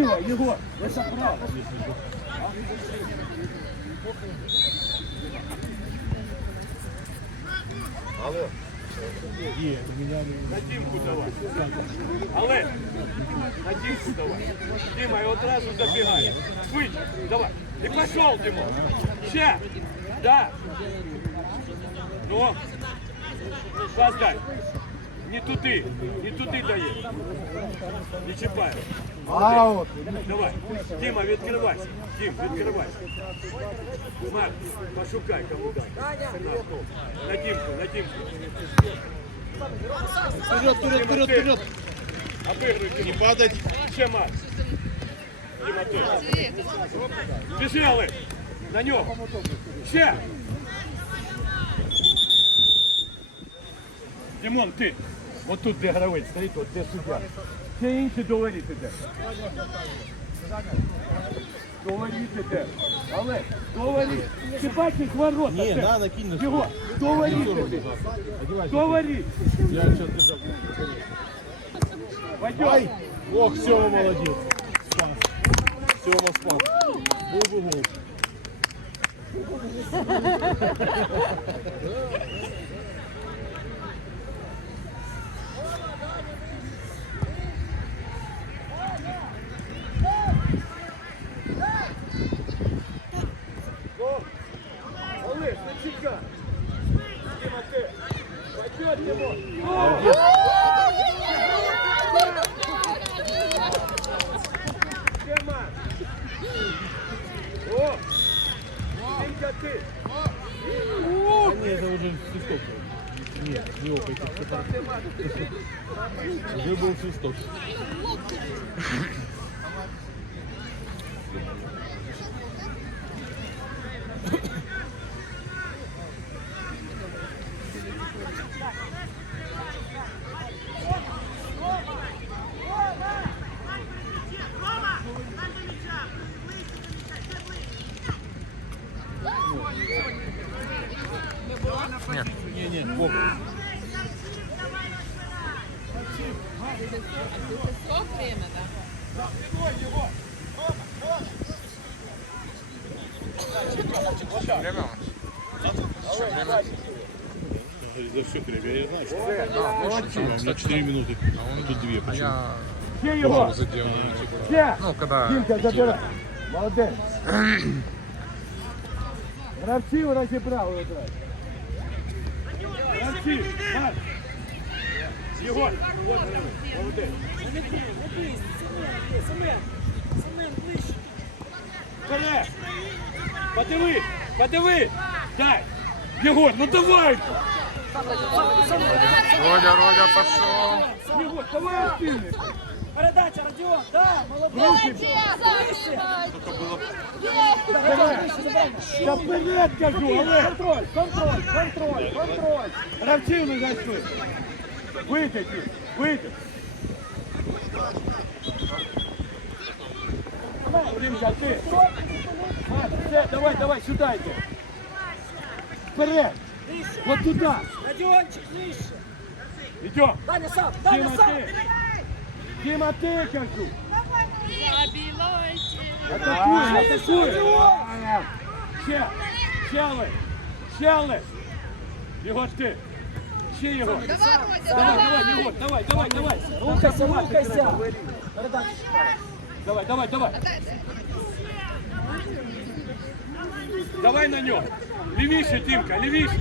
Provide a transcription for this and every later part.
Егор, ви забрали. На Дімку давай. Але на Дімку давай. Діма, і одразу добігає. Швидше, давай. І пішов, Дімо. Ще. Да. Ну. Пас дай. Не туди, не туди дає. Не чіпай. Аут. Давай. Діма, відкривайся. Дім, відкривайся. Марк, пошукай кому дати. На Дімку, на Дімку. Вперед, вперед, вперед, вперед. Обыгрывай, Діма. Не падать. Ще Марк. Діма, ти. Біжи, Олег. На нього. Ще. Дімон, ти. От тут де гравець стоїть, от де суддя. Ще інші доваріти де. Доваріти де. Олег, доваріть. Ти бачиш ворота Не, де? надо кинь на Його, доваріти де. Доваріть. Я сейчас держал. Пойдем. Ох, Сема молодец. Спас. Сема спас. Был бы гол. знаю, что. У меня 4 минуты, тут 2. Почему? Ще його. Ще. Ну, когда... Дімка, забирай. Молодець. Гравців розібрали одразу. Гравців. Марк. Єгор. Вот вони. Молодець. Вперед. Подиви. Подиви. Дай. Єгор, ну давай. Родя, Родя пошел. Єгор, давай активний. Передача, Родіон, да, молодець. Та вперед кажу, але. Контроль, контроль, контроль, контроль. Гравців не зайшли. Вийдіть, вийдіть. Димка, ти. Марк, все, давай, давай, сюди йди. Вперед. Вот туда. Родіончик, нижче. Идем. Даня сам, Даня Дима, сам. ты. Дима, ты, кажу. Давай, Атакуй, атакуй. Ще, ще Олег. Ще Олег. Його ти. Ще його. Давай, давай, Єгор, давай, давай, давай. Рухайся, рухайся. Передача. Давай, давай, давай. Давай на нього. Лівіше, Тимка, лівіше.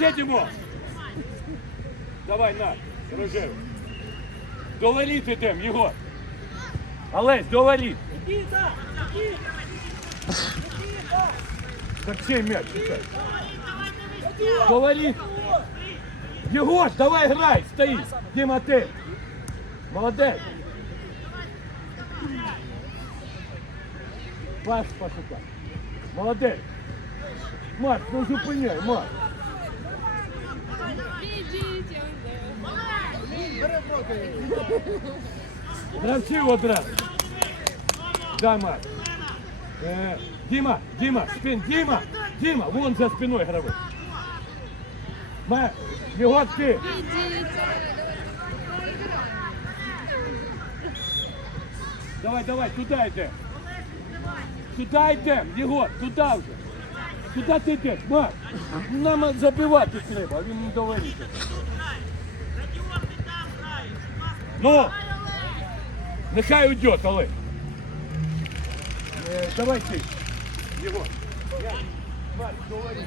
Ще. Давай, на, рожевий. До воріт ідем, Єгор. Олесь, до воріт. Так чей м'яч. До. Єгор, давай грай, стоїть. Діма, ти. Молодець. Пас пошукай. Молодець. Марк, ну зупиняй, Марк. Гравців одразу. Дай, Марк. Е, Діма, Діма, спин, Діма, Діма, вон за спиною гравець. Марк, його ти. Давай, давай, туди йдемо. Туди йдемо, Єгор, туди вже. Куди ти йдеш, Марк? Нам забивати треба, а він не довелиться. Ну! Нехай уйдет, Олег. Е, давай ти. Єгор. Я- Марк, говори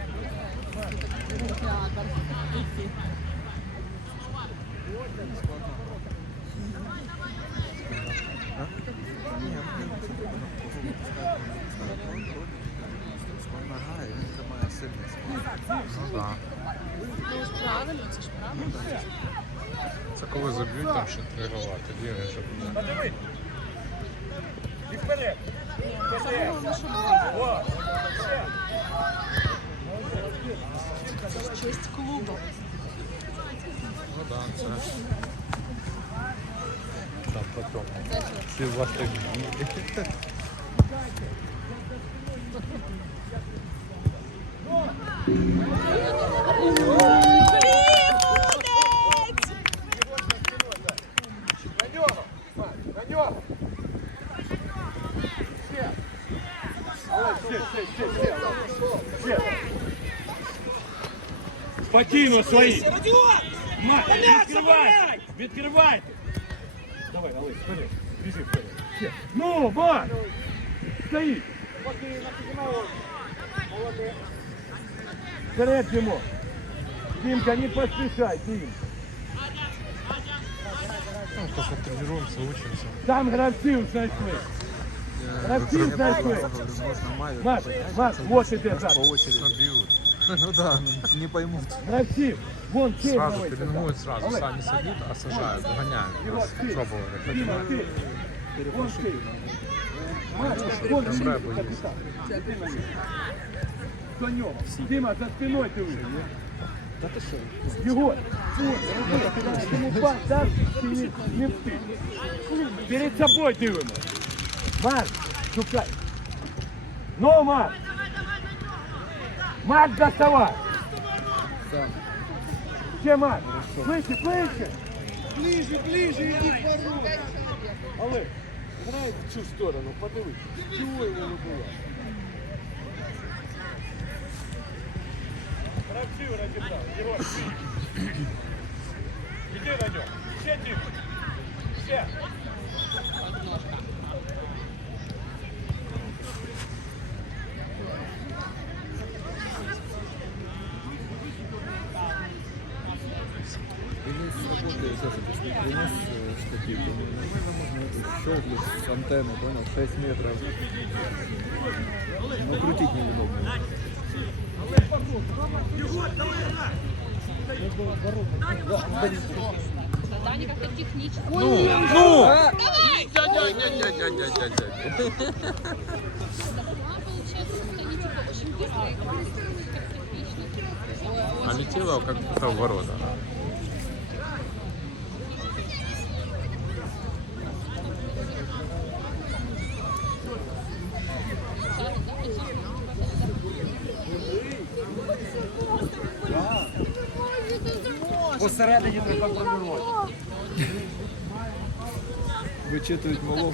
Нога, і він тримає сильний склад. Ну так. Це коли заб'ють там ще три гола, тоді він вже буде. Подивись. І вперед. Вперед. О, все. Честь клубу. Ну да, це. Там потім. Всі власні. Спокійно свої. Марк, відкривайте. Відкривайте. Давай, Олег, вперед. Біжи вперед. Ще. Ну, Марк. Стоїть. Вперед, Димо. Димка, не поспешай, Дим. Ну, тільки тренуємося, учимося. Там гравців знайшли. Гравців знайшли. Можна маю. Марк, Марк, вот іде зараз. По очереди. Заб'ють. Ну да, ну, не поймут. Гравців. Вон чей Сразу гравець. тренують, сразу самі сидять, а сажають, доганяють. Ігор, ти. Пробували. Дима, ти. Вон ти. Марк, вон Там До нього. Дима, за спиною ти вийди. Єгор, вон, роби, ти йому пас даш, ти не, не встиг. Перед собою дивимо. Марк, шукай. Ну, Марк. Марк, доставай. Ще Марк. Ближче, ближче. Ближе, ближе, иди к воротам. Олег, грай в цю сторону, подивись. Чого його не було? Гравців розібрав. Єгор, ти. Іди на нього. Ще Дім. Ще. Денис работает, сейчас объясню. Денис э, штатив. Щелкнуть с антенны, понял, 6 метров. Ну, крутить неудобно. Задание как-то технически. Ну, ну! А летела как будто в ворота. Посередині треба пробивати. Вычитывать малого.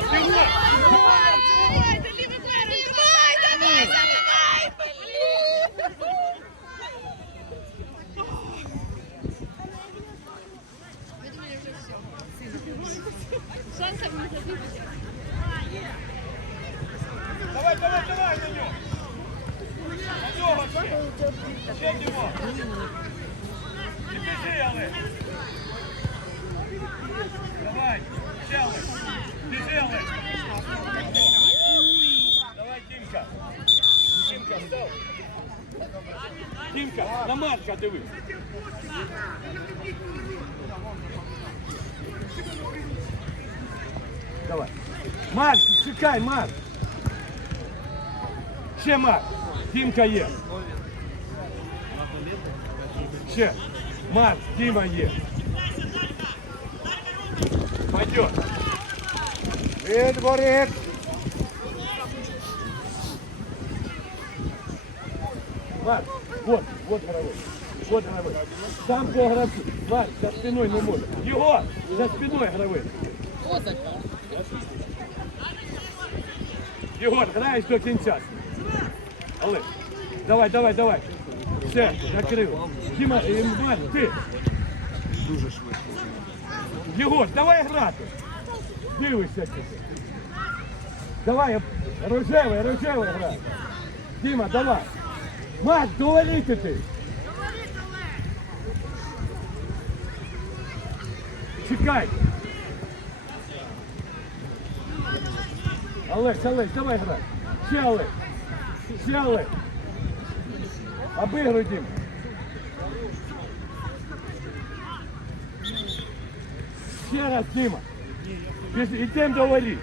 すごい Давай. Марк, чекай, Марк. Ще Марк. Дімка є. Ще. Марк, Діма є. Пойдет. Відворіт. Марк, вот, вот горовой. Вот горовой. Там по гравцу. Марк, за спиной не может. Его, за спиной горовой. Єгор, граєш до кінця. Олег, давай, давай, давай. Все, накрив. Діма, е, Марк, ти. Дуже швидко. Єгор, давай грати. Дивишся тільки. Давай, рожевий, рожевий грай. Діма, давай. Марк, доваліти ти. Чекай. Олег, Олег, давай грай. Ще Олег. Ще Олег. Обигруй, Дім. Ще раз, Дима. Если идем до ворит.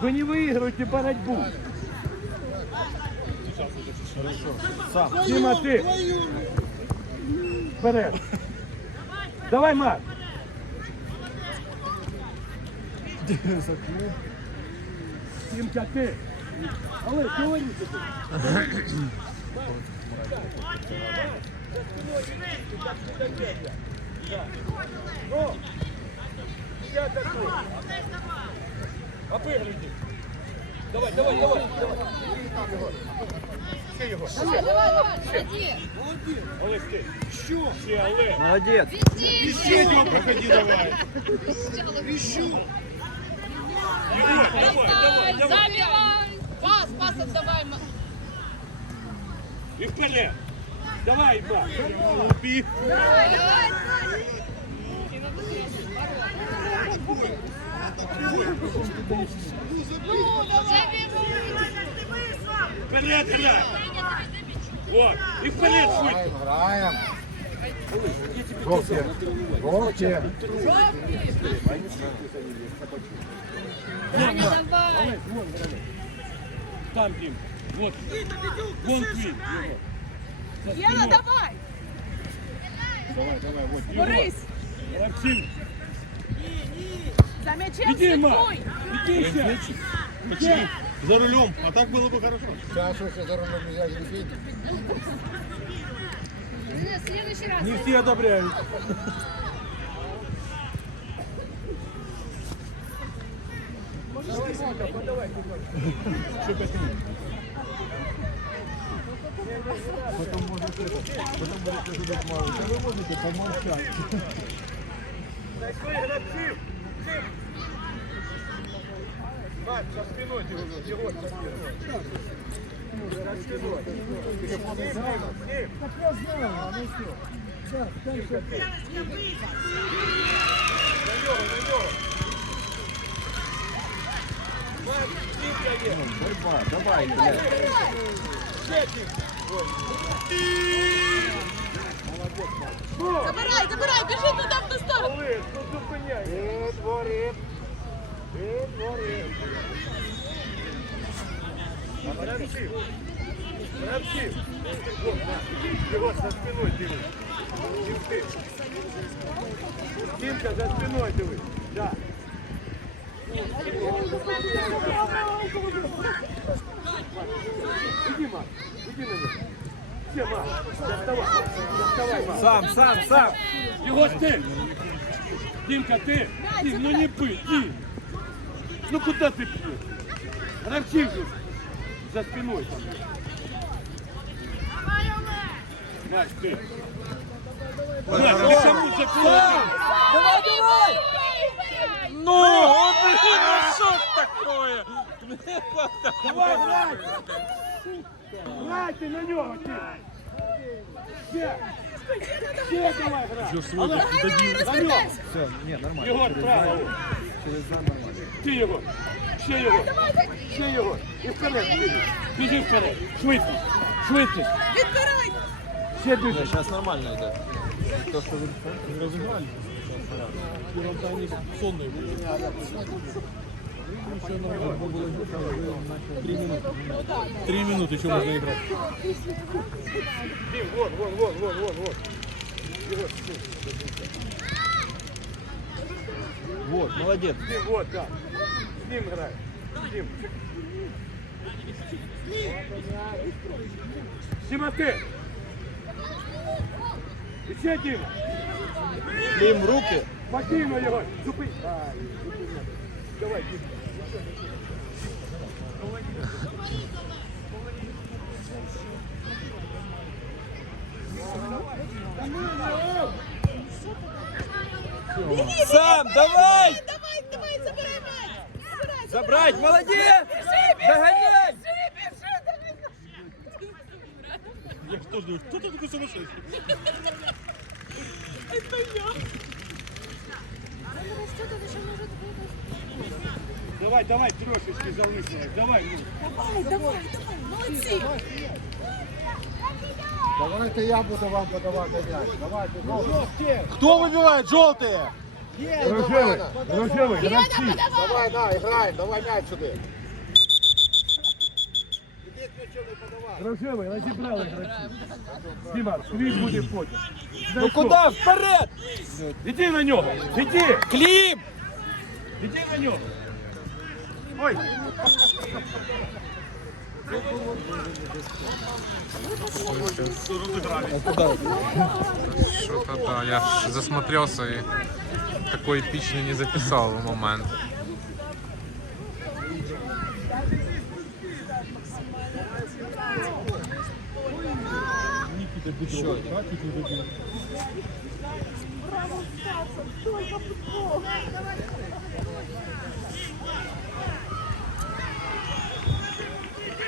Вы не выигрываете борьбу. Сам. Дима, ты. Вперед. Давай, Марк. Димка, Ты. Ты. Ну, я такой. Обыгрывайте. Давай, давай, давай, давай. Ще його. Давай, давай, давай, иди. Олег, ти. Що? Ще, Олег. Молодець. Иди. Ще його проходи давай. Давай. Забивай. Пас, пас отдавай. ма- И вперед. Давай, Марк. Убіг. Вперед, грай. Вот. И вперед швидко. Граємо. Жовті. Жовті. Давай. Олег, вон, грай. Там, Дим. Вот. Вон Квин. Яна, давай! Давай, давай, вот. Борис! Максим, За м'ячем иди, Марк. слідкуй! Иди еще. Почти за рулем, а так было бы хорошо. Щось за рулем нельзя зробити. В следующий раз. Не все одобряют. Потом можете, потом будете задать мало. Вы можете помолчать. Нашли грабців! Бать, за спиной его, его за спиной. Телефон не знаю. Так я знаю, ну все. Так, дальше. На него, на него. Борьба, давай, блядь. Забирай, забирай, біжи туди в ту сторону! Олег, ну зупиняй. Відворіт. Відворіт. Гравців. Гравців. Вот, на. Його за спиною дивись. Дімки. Дімка за спиною дивись. Да. Сам, сам, сам. Його ж ти! Дімка, ти! Дім, ну не пий, Дім! Ну куди ти п'єш? Гравців же за спиною там. Маш, ти! Маш, ти кому за спиною? Давай, давай! Ну, блин, ну что ж такое? Давай, грайте! Грайте на нього, ти! Ще! Ще давай грай! Але на нього! Все, ні, нормально. Єгор, Через право! зад- Через зад нормально. Ти його! Ще його! Ще його! І вперед! Біжи, біжи вперед! Швидко! Швидкість. Відбирай. Ще більше. Зараз нормально йде. То, що ви Три минуты еще можно играть. Дім, вон, вон, вон, вон, вон, вон. Вот, молодець. Дім, вот, так. З ним грай. Дім. Тимофей. І ще Дім. Клім в руки. Спокійно його. Зупинь. Ай, зупиняй. Давай, Дім. Сам, давай! Давай, давай, забирай м'яч. Забирай, Забрать, молодец! Біжи, біжи, Догоняй! біжи, біжи, давай. Я что думаю, кто ты такой сумасшедший? Давай, давай, трошечки залишилось. Давай, ну. Давай, давай, давай, молодці. Давайте я буду вам подавати м'яч. Давайте, жовтий. Кто выбивает желтые? Рожевий, рожевий, гравці. Давай, да, граємо, давай м'яч сюди. Рожевий, розібрали гравці. Діма, твій буде потім. Ну куда? Вперед! Іди на нього, іди, Клим! іди на нього. Ой, Что-то да, я ж засмотрелся и такой эпичный не записал в момент.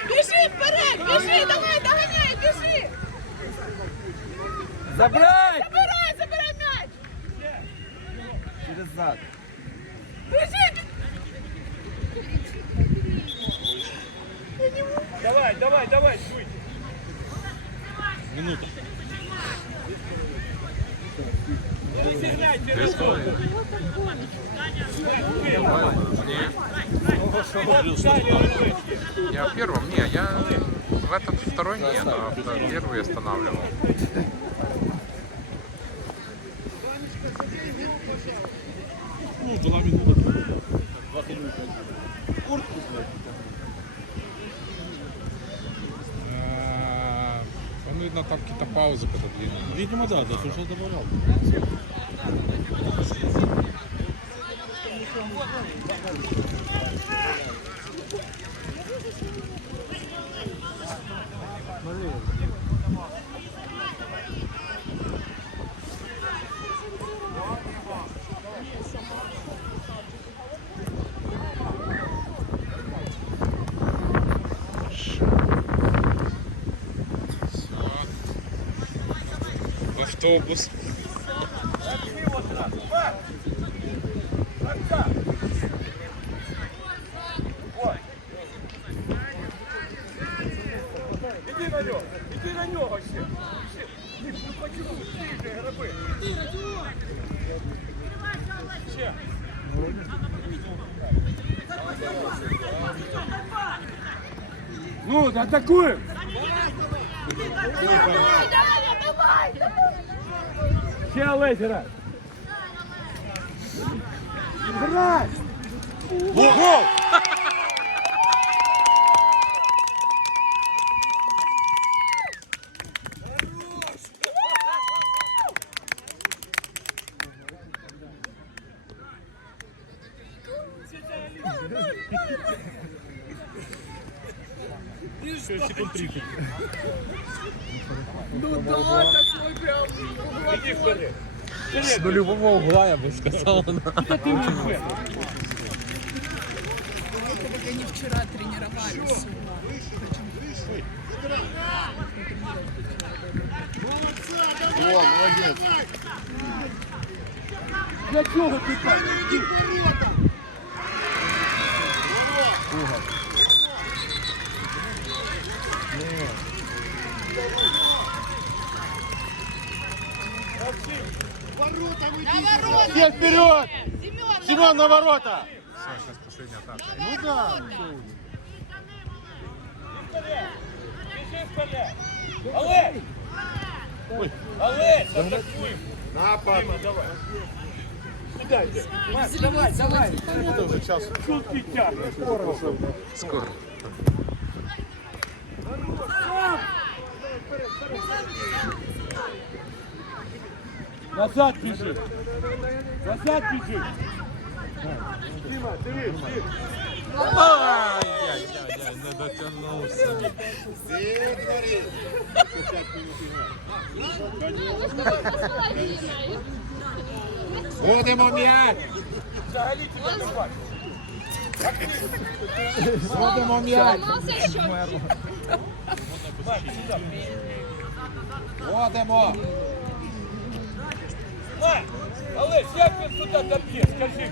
Біжи вперед, біжи, давай, доганяй, біжи. Забрать! Забирай, забирай м'яч. Через зад. Біжи. давай, давай, давай, швидше. Минута. Я в первом, не, я в этот второй нет, а в первый останавливал. Ну, была минута. Э, Видно, там какие-то паузы пододвинул. Видимо, да, да, слушал, добавлял. Автобус. Іди на нього, іди на нього ще. Ще. Ні, ну почему? Ти же граби. Ще. Ну, атакуємо. Давай, давай, давай. Ще Олесь грай. Грай! Гол! Секунд 30. Іди вперед. С нулевого угла я бы сказал. Ти не вперед. Они вчера тренировались. О, молодець. Для чого ти так? Іди. Все вперед! Семен, Семен на ворота! Все, сейчас последняя атака. Ну да. Олег! Олег, атакуй! Напад! Давай! Сюда йди! Маш, давай, давай! Це вже час. Тут ти тягнеш! Скоро. Назад біжи! Назад біжи! Дима, дивись, дивись! Ай-яй-яй, не дотягнувся. Будемо м'яч! Взагалі тебе не бачу! Будемо м'яч! Зламався що? Маш, сюди! Будемо! Олег, як він туди доб'є? Скажи!